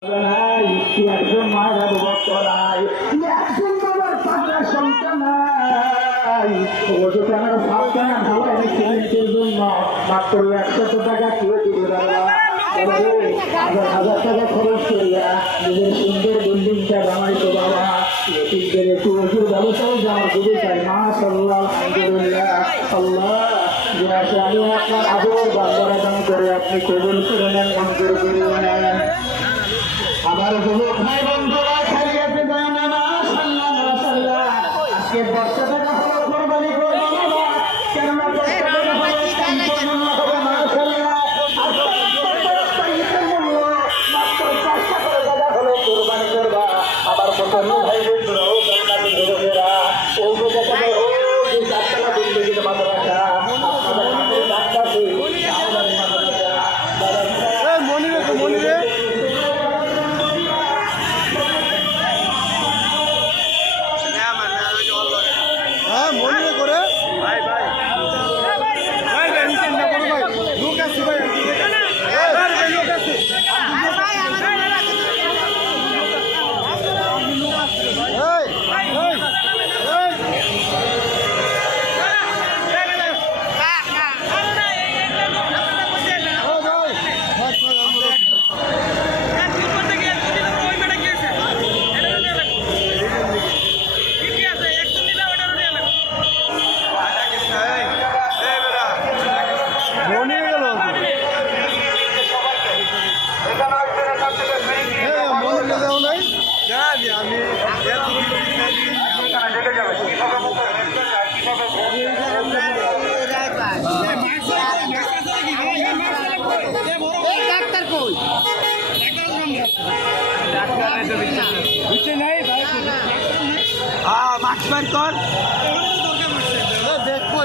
একজন মায়ের অবগত নাই, একজন বাবার পাগলা সন্তান নাই। আমার সাবধান হাওয়া সিমেন্টের জন্য মাত্র 100 টাকা কিনে দিতে পারলাম। হাজার টাকা খরচ করিয়া নিজের সুন্দর বিল্ডিংটা বানাইতো বাবা। এটিদের একটু ওষুধ ব্যবসাও যাওয়ার খুবই চাই। মাশাআল্লাহ, আলহামদুলিল্লাহ। আল্লাহ আমি আপনার আদর বান্দারা দান করে আপনি কবুল করে নেন, মঞ্জুর করে নেন। আমার যুবক ভাই বন্ধুরা খালিয়াতে যায় না, মাশাআল্লাহ মাশাআল্লাহ। আজকে 10 টাকা হলো কোরবানি করবো বাবা, কেননা 10 টাকা হলো সম্পূর্ণ হবে মাশাআল্লাহ। আর মাত্র 5 টাকা হলো কোরবানি করবা। আমার প্রথম ভাই বন্ধুরাও জান্নাতের যুবকেরা ওই যে দেখেন ওই যে 4 টাকা বিল্ডিং এর মাদ্রাসা, আপনাদের হাতের ডাক্তার মনিরে দেখো